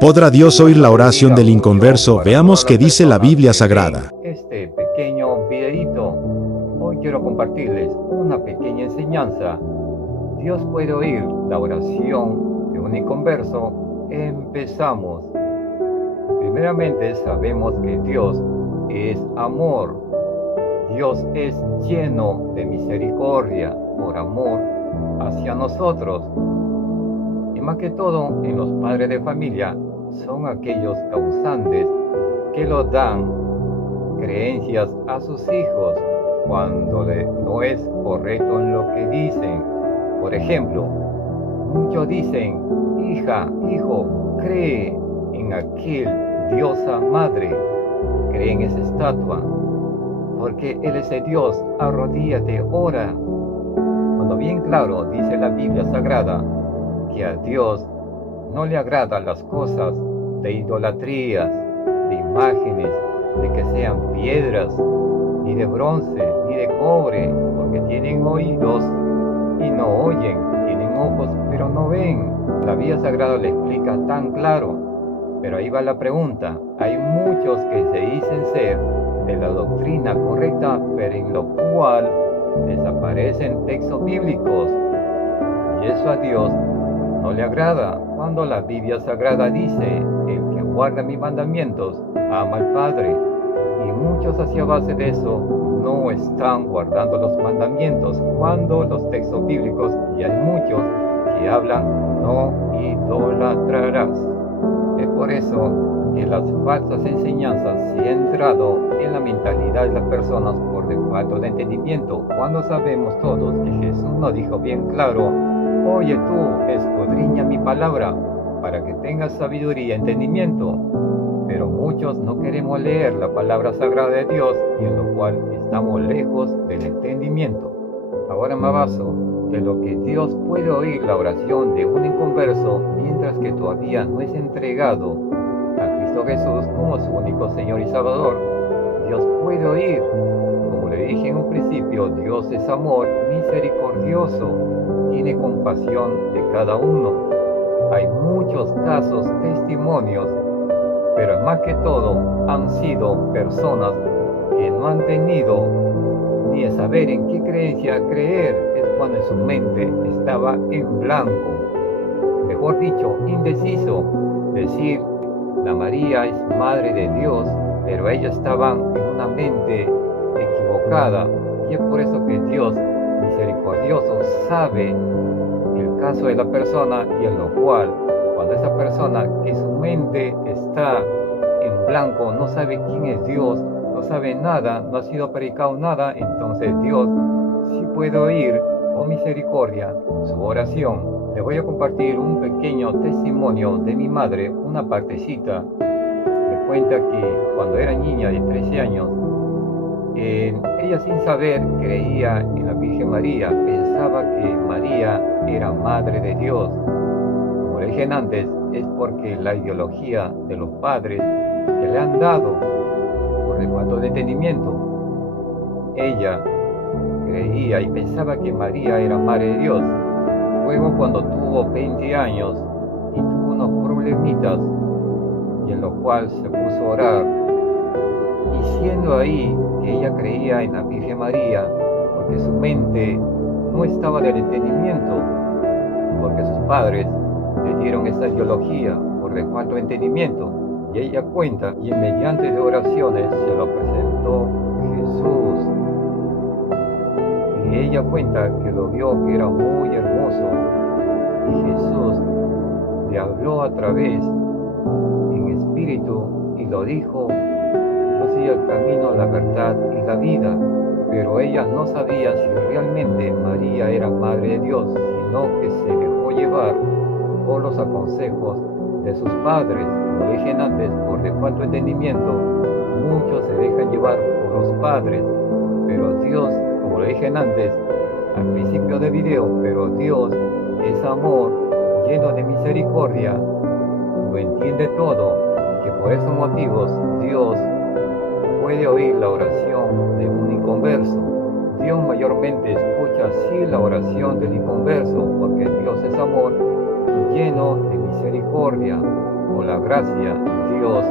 ¿Podrá Dios oír la oración del inconverso? Veamos qué dice la Biblia Sagrada. Este pequeño videito, hoy quiero compartirles una pequeña enseñanza. Dios puede oír la oración de un inconverso. Empezamos. Primeramente sabemos que Dios es amor. Dios es lleno de misericordia por amor hacia nosotros. Y más que todo, en los padres de familia son aquellos causantes que lo dan creencias a sus hijos cuando no es correcto en lo que dicen. Por ejemplo, muchos dicen: hija, hijo, cree en aquel diosa madre, cree en esa estatua, porque Él es el Dios, arrodíllate, ora. Cuando bien claro dice la Biblia Sagrada que a Dios no le agradan las cosas de idolatrías, de imágenes, de que sean piedras, ni de bronce, ni de cobre, porque tienen oídos y no oyen, tienen ojos pero no ven. La Biblia Sagrada le explica tan claro, pero ahí va la pregunta. Hay muchos que se dicen ser de la doctrina correcta, pero en lo cual desaparecen textos bíblicos, y eso a Dios no le agrada. Cuando la Biblia Sagrada dice: el que guarda mis mandamientos ama al Padre, y muchos hacia base de eso no están guardando los mandamientos, cuando los textos bíblicos, y hay muchos que hablan: no idolatrarás. Es por eso que las falsas enseñanzas se han entrado en la mentalidad de las personas por falta de entendimiento, cuando sabemos todos que Jesús nos dijo bien claro: oye tú, escudriña mi palabra para que tengas sabiduría y entendimiento. Pero muchos no queremos leer la palabra sagrada de Dios, y en lo cual estamos lejos del entendimiento. Ahora me baso de lo que Dios puede oír la oración de un inconverso mientras que todavía no es entregado a Cristo Jesús como su único Señor y Salvador. Dios puede oír. Como le dije en un principio, Dios es amor misericordioso, tiene compasión de cada uno. Hay muchos casos, testimonios, pero más que todo han sido personas que no han tenido ni a saber en qué creencia creer. Es cuando en su mente estaba en blanco, mejor dicho, indeciso. Decir: la María es Madre de Dios, pero ellos estaban en una mente equivocada, y es por eso que Dios misericordioso sabe el caso de la persona, y en lo cual cuando esa persona que su mente está en blanco, no sabe quién es Dios, no sabe nada, no ha sido predicado nada, entonces Dios sí puede oír con misericordia su oración. Le voy a compartir un pequeño testimonio de mi madre, una partecita. Me cuenta que cuando era niña de 13 años, ella sin saber creía en la Virgen María, pensaba que María era Madre de Dios. Como le dije antes, es porque la ideología de los padres que le han dado por el falta de entendimiento, ella creía y pensaba que María era Madre de Dios. Luego, cuando tuvo 20 años y tuvo unos problemitas, y en lo cual se puso a orar, y siendo ahí que ella creía en la Virgen María, porque su mente no estaba del entendimiento, porque sus padres le dieron esa ideología por el falta de entendimiento, y ella cuenta, y mediante de oraciones se lo presentó Jesús, y ella cuenta que lo vio que era muy hermoso, y Jesús le habló a través en espíritu y lo dijo: yo soy el camino, la verdad y la vida. Pero ella no sabía si realmente María era Madre de Dios, sino que se dejó llevar por los consejos de sus padres. Como dije antes, por falta de entendimiento, muchos se dejan llevar por los padres. Pero Dios, como lo dije antes, al principio del video, pero Dios es amor, lleno de misericordia, lo entiende todo, y que por esos motivos Dios puede oír la oración de un inconverso. Dios mayormente escucha así la oración del inconverso, porque Dios es amor y lleno de misericordia. por la gracia, Dios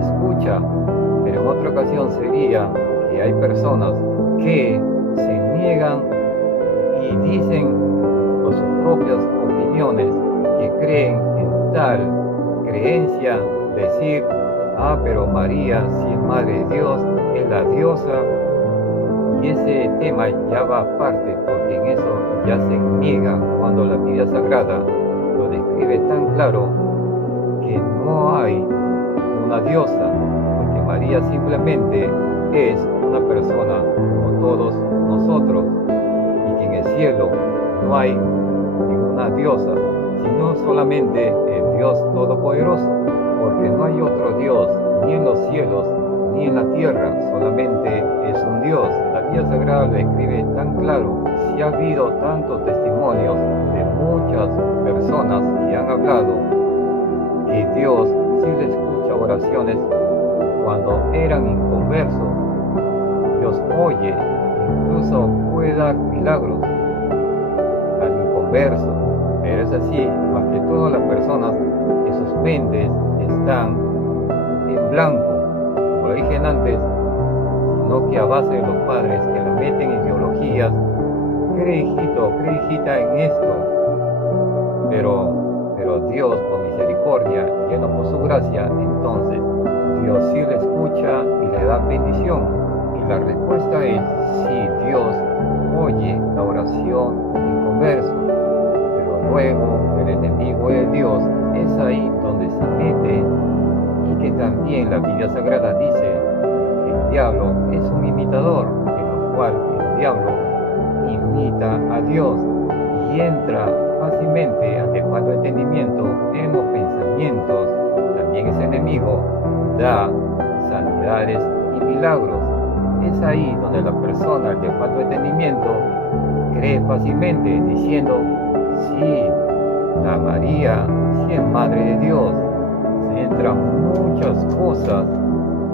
escucha, pero en otra ocasión sería que hay personas que se niegan y dicen por sus propias opiniones que creen en tal creencia, decir, pero María, si es Madre de Dios, es la diosa, y ese tema ya va aparte, porque en eso ya se niega cuando la Biblia Sagrada lo describe tan claro que no hay una diosa, porque María simplemente es una persona como todos nosotros, y que en el cielo no hay ninguna diosa, sino solamente el Dios Todopoderoso, porque no hay otro Dios, ni en los cielos, ni en la tierra, solamente es un Dios. La Biblia Sagrada lo escribe tan claro. Si ha habido tantos testimonios de muchas personas que han hablado que Dios sí le escucha oraciones cuando eran inconversos. Dios oye, incluso puede dar milagros al inconverso, pero es así, más que todas las personas que sus mentes están en blanco, como lo dije antes, sino que a base de los padres que la meten en ideologías, cree hijito, cree hijita en esto, pero Dios por misericordia, lleno por su gracia, entonces Dios sí le escucha y le da bendición. Y la respuesta es sí, Dios oye la oración del inconverso, pero luego el enemigo de Dios es ahí donde se mete, y que también la Biblia Sagrada dice que el diablo es un imitador, en lo cual el diablo imita a Dios y entra fácilmente ante falta de entendimiento en los pensamientos. También ese enemigo da sanidades y milagros. Es ahí donde la persona de falta de entendimiento cree fácilmente diciendo, sí, la María, sí es Madre de Dios. Se entran muchas cosas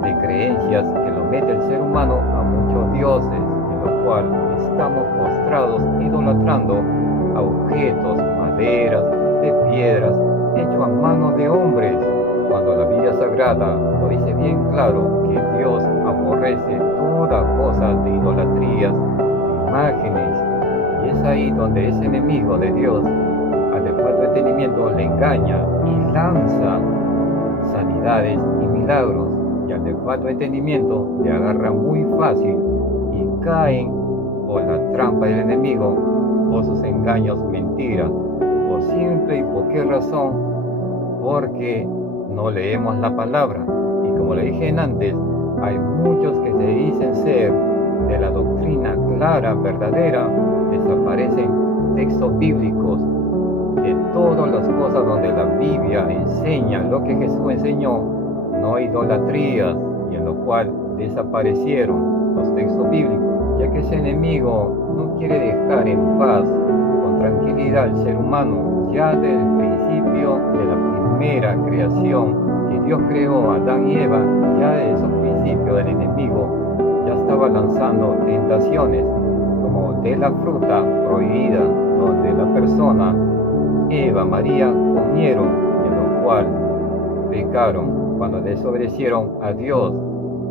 de creencias que lo mete el ser humano a muchos dioses, en lo cual estamos postrados idolatrando a objetos, maderas, de piedras, hechos a manos de hombres, cuando la Biblia Sagrada lo dice bien claro que Dios aborrece toda cosa de idolatrías, de imágenes, y es ahí donde ese enemigo de Dios, al falta de entendimiento, le engaña y lanza sanidades y milagros, y al falta de entendimiento le agarra muy fácil y caen por la trampa del enemigo, por sus engaños, mentiras, por simple y por qué razón, porque no leemos la palabra. Y como le dije antes, hay muchos que se dicen ser de la doctrina clara, verdadera, desaparecen textos bíblicos de todas las cosas donde la Biblia enseña lo que Jesús enseñó, no idolatrías, y en lo cual desaparecieron los textos bíblicos, ya que ese enemigo no quiere dejar en paz, con tranquilidad al ser humano. Ya desde el principio de la primera creación que Dios creó a Adán y Eva, ya desde esos principios el enemigo ya estaba lanzando tentaciones, como de la fruta prohibida, donde la persona, Eva, María, comieron, en lo cual pecaron cuando desobedecieron a Dios.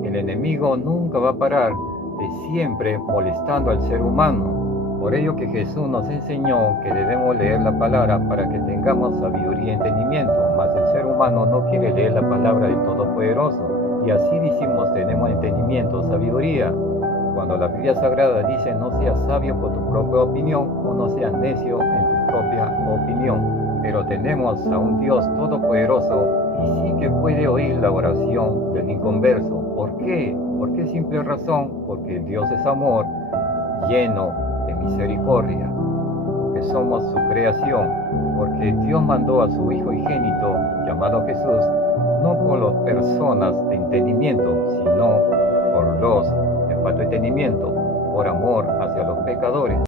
El enemigo nunca va a parar de siempre molestando al ser humano. Por ello que Jesús nos enseñó que debemos leer la palabra para que tengamos sabiduría y entendimiento, mas el ser humano no quiere leer la palabra del Todopoderoso, y así decimos tenemos entendimiento, sabiduría, cuando la Biblia Sagrada dice no seas sabio por tu propia opinión, o no seas necio en tu propia opinión. Pero tenemos a un Dios todopoderoso y sí que puede oír la oración del inconverso. ¿Por qué? ¿Por qué simple razón? Porque Dios es amor, lleno de misericordia, porque somos su creación, porque Dios mandó a su Hijo unigénito, llamado Jesús, no por las personas de entendimiento, sino por los de falta de entendimiento, por amor hacia los pecadores.